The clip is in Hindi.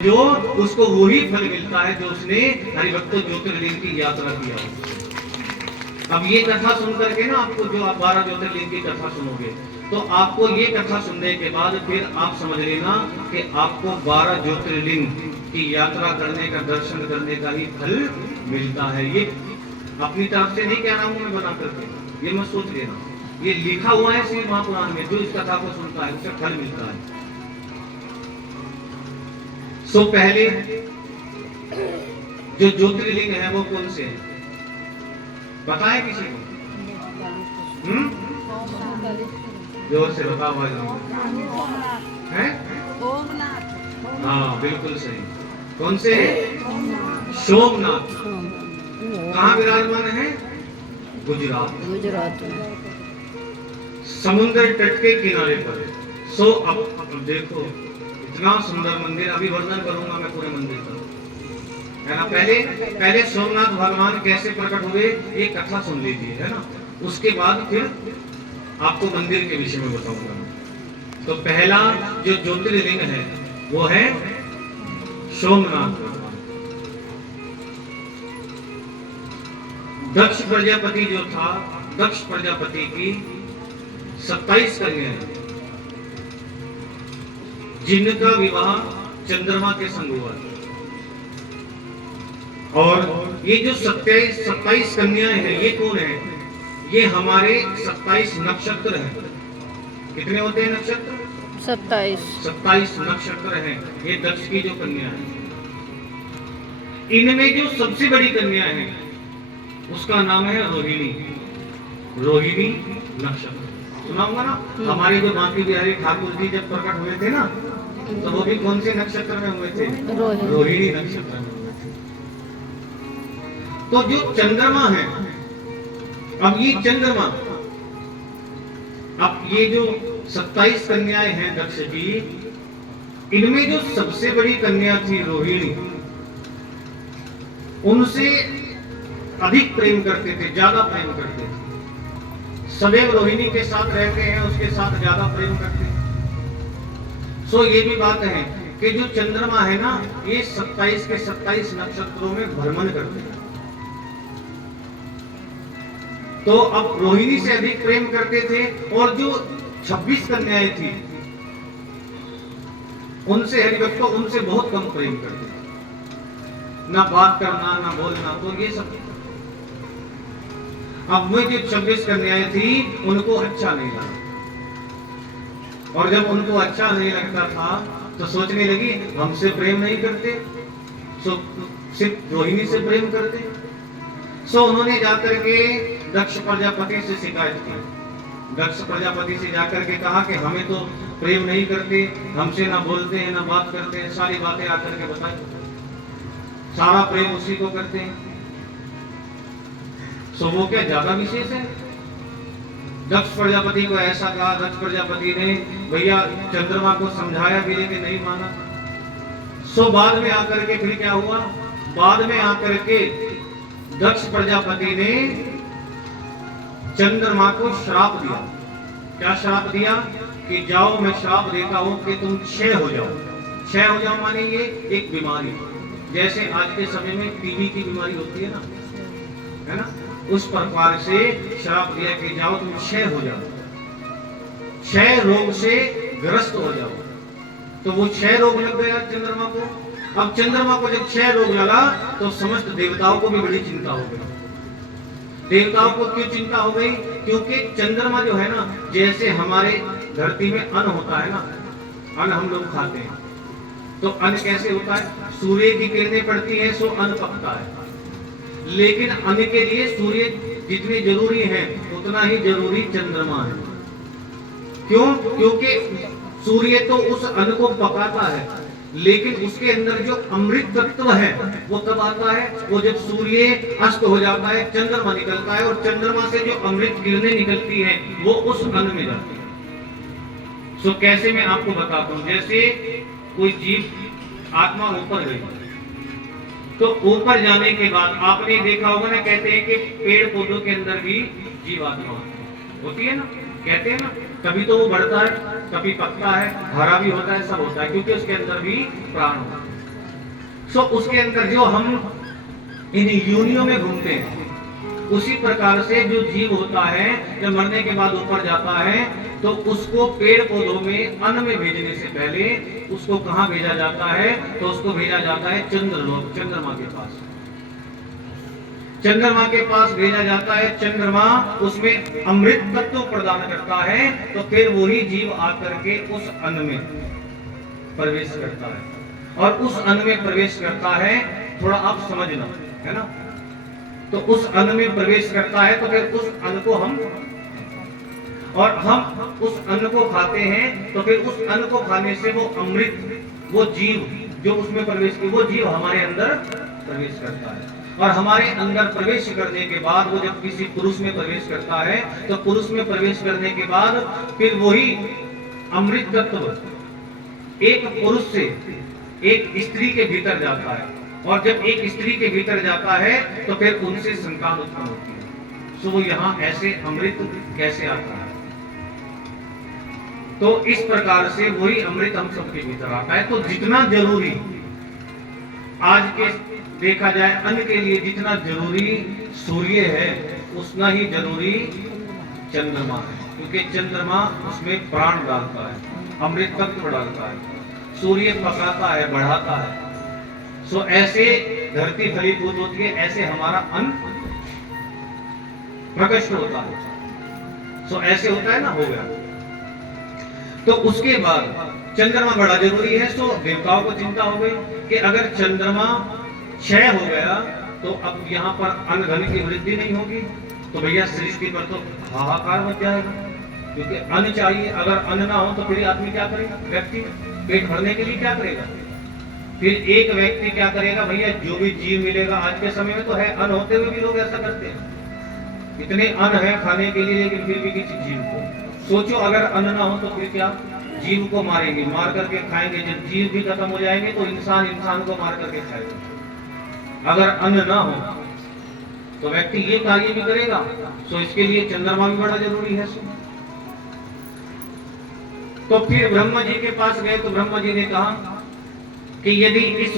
जो उसको वही फल मिलता है जो उसने हरिभक्त ज्योतिर्लिंग की यात्रा किया हो। अब ये कथा सुन करके ना आपको जो आप 12 ज्योतिर्लिंग की कथा सुनोगे तो आपको ये कथा सुनने के बाद फिर आप समझ लेना कि आपको 12 ज्योतिर्लिंग की यात्रा करने का, दर्शन करने का ही फल मिलता है। ये अपनी तरफ से नहीं कह रहा हूं मैं बना करके, ये मत सोच लेना, ये लिखा हुआ है श्री महापुराण में। जो इस कथा को सुनता है उसे फल मिलता है। सो पहले जो ज्योतिर्लिंग है वो कौन से हैं? बताएं किसी को। जोर से बताओ भाई। हैं? हाँ बिल्कुल सही। कौन से हैं? सोमनाथ। कहाँ विराजमान है? गुजरात में, समुद्र तट के किनारे पर। सो अब देखो इतना सुंदर मंदिर, अभी वर्णन करूंगा मैं पूरे मंदिर का, है ना। पहले सोमनाथ भगवान कैसे प्रकट हुए ये कथा सुन लीजिए, है ना। उसके बाद फिर आपको मंदिर के विषय में बताऊंगा। तो पहला जो ज्योतिर्लिंग है वो है सोमनाथ भगवान। दक्ष प्रजापति जो था, दक्ष प्रजापति की 27 कन्याएं जिनका विवाह चंद्रमा के संग हुआ। और ये जो 27 कन्याएं हैं ये कौन है? ये हमारे 27 नक्षत्र हैं। कितने होते हैं नक्षत्र? 27 नक्षत्र हैं। ये दक्ष की जो कन्या है, इनमें जो सबसे बड़ी कन्या है उसका नाम है रोहिणी। रोहिणी नक्षत्र सुना होगा ना। हमारे जो बांकी बिहारी ठाकुर जी जब प्रकट हुए थे ना तो वो भी कौन से नक्षत्र में हुए थे? रोहिणी नक्षत्र में हुए थे। तो जो चंद्रमा है, अब ये चंद्रमा, अब ये जो 27 कन्याएं हैं दक्ष की, इनमें जो सबसे बड़ी कन्या थी रोहिणी, उनसे अधिक प्रेम करते थे, ज्यादा प्रेम करते थे। सदैव रोहिणी के साथ रहते हैं, उसके साथ ज्यादा प्रेम करते हैं। सो ये भी बात है कि जो चंद्रमा है ना ये 27 के 27 नक्षत्रों में भ्रमण करते हैं। तो अब रोहिणी से अधिक प्रेम करते थे। और जो 26 कन्याएं थी उनसे हरिभक्त उनसे बहुत कम प्रेम करते थे, ना बात करना ना बोलना, तो ये सब। अब वो जो 26 कन्याएं थी उनको अच्छा नहीं लगा, और जब उनको अच्छा नहीं लगता था तो सोचने लगी हमसे प्रेम नहीं करते, सो सिर्फ रोहिणी से प्रेम करते। सो उन्होंने जाकर के दक्ष प्रजापति से शिकायत की। दक्ष प्रजापति से जाकर के कहा कि हमें तो प्रेम नहीं करते, हमसे ना बोलते हैं ना बात करते हैं, सारी बातें आकर के बताएं, सारा प्रेम उसी को करते हैं। सो वो क्या ज्यादा विशेष है? दक्ष प्रजापति को ऐसा कहा। दक्ष प्रजापति ने भैया चंद्रमा को समझाया भी लेकिन नहीं माना। सो बाद में आकर के फिर क्या हुआ? बाद में आकर के दक्ष प्रजापति ने चंद्रमा को श्राप दिया। क्या श्राप दिया? कि जाओ मैं श्राप देता हूं कि तुम क्षय हो जाओ। क्षय हो जाओ माने ये एक बीमारी, जैसे आज के समय में टीबी की बीमारी होती है ना, है ना, उस प्रकार से श्राप दिया कि जाओ तुम क्षय हो जाओ, क्षय रोग से ग्रस्त हो जाओ। तो वो क्षय रोग लग गया चंद्रमा को। अब चंद्रमा को जब क्षय रोग लगा तो समस्त देवताओं को भी बड़ी चिंता हो गई। देवताओं को क्यों चिंता हो गई? क्योंकि चंद्रमा जो है ना, जैसे हमारे धरती में अन्न होता है ना, अन्न हम लोग खाते हैं, तो अन्न कैसे होता है? सूर्य की किरणें पड़ती है सो अन्न पकता है। लेकिन अन्न के लिए सूर्य जितनी जरूरी है उतना ही जरूरी चंद्रमा है। क्यों? क्योंकि सूर्य तो उस अन्न को पकाता है, लेकिन उसके अंदर जो अमृत तत्व है वो कब आता है? वो जब सूर्य अस्त हो जाता है, चंद्रमा निकलता है, और चंद्रमा से जो अमृत किरणें निकलती हैं वो उस अन्न में जाती है। सो कैसे मैं आपको बताता हूं। जैसे कोई जीव आत्मा ऊपर गई, तो ऊपर जाने के बाद आपने देखा होगा ना, कहते हैं कि पेड़ पौधों के अंदर भी जीवात्मा होती है ना, कहते हैं ना, कभी तो वो बढ़ता है, कभी पकता है, हरा भी होता है, सब होता है, क्योंकि उसके अंदर भी प्राण होता है। सो उसके अंदर जो हम इन योनियों में घूमते हैं, उसी प्रकार से जो जीव होता है जब मरने के बाद ऊपर जाता है तो उसको पेड़ पौधों में अन्न में भेजने से पहले उसको कहां भेजा जाता है? तो उसको भेजा जाता है चंद्रलोक, चंद्रमा के पास। चंद्रमा के पास भेजा जाता है। चंद्रमा उसमें अमृत तत्व प्रदान करता है, तो फिर वही जीव आकर के उस अन्न में प्रवेश करता है। और उस अन्न में प्रवेश करता है, थोड़ा आप समझना, है ना? तो उस अन्न में प्रवेश करता है तो फिर उस अन्न को हम उस अन्न को खाते हैं, तो फिर उस अन्न को खाने से वो अमृत, वो जीव जो उसमें प्रवेश की, वो जीव हमारे अंदर प्रवेश करता है। और हमारे अंदर प्रवेश करने के बाद वो जब किसी पुरुष में प्रवेश करता है तो पुरुष में प्रवेश करने के बाद फिर वही अमृत तत्व एक पुरुष से एक स्त्री के भीतर जाता है। और जब एक स्त्री के भीतर जाता है तो फिर उनसे संतान उत्पन्न होती है। सो वो यहाँ ऐसे अमृत कैसे आता है? तो इस प्रकार से वही अमृत हम सबके भीतर आता है। तो जितना जरूरी आज के देखा जाए अन्न के लिए जितना जरूरी सूर्य है, उतना ही जरूरी चंद्रमा है, क्योंकि चंद्रमा उसमें प्राण डालता है, अमृत तत्व डालता है, सूर्य पकाता है, बढ़ाता है। सो ऐसे धरती फलीभूत होती है, ऐसे हमारा अन्न प्रकट होता है। सो ऐसे होता है ना, हो गया। तो उसके बाद चंद्रमा बड़ा जरूरी है। सो देवताओं को चिंता हो गई कि अगर चंद्रमा क्षय हो गया तो अब यहाँ पर अन्न धन की वृद्धि नहीं होगी, तो भैया सृष्टि पर तो हाहाकार मच जाएगा, क्योंकि अन्न चाहिए। अगर अन्न ना हो तो फिर आदमी क्या करेगा? व्यक्ति पेट भरने के लिए क्या करेगा? फिर एक व्यक्ति क्या करेगा? भैया जो भी जीव मिलेगा, आज के समय में तो है, अन्न होते हुए भी लोग ऐसा करते हैं, इतने अन्न है खाने के लिए, लेकिन फिर भी किसी जीव को सोचो, अगर अन्न ना हो तो फिर क्या? जीव को मारेंगे, मार करके खाएंगे। जब जीव भी खत्म हो जाएंगे तो इंसान इंसान को मार करके खाएगा। अगर अन्न ना हो तो व्यक्ति ये कार्य भी करेगा। सो इसके लिए चंद्रमा भी बड़ा जरूरी है। तो फिर ब्रह्मा जी के पास गए तो ब्रह्मा जी ने कहा कि यदि इस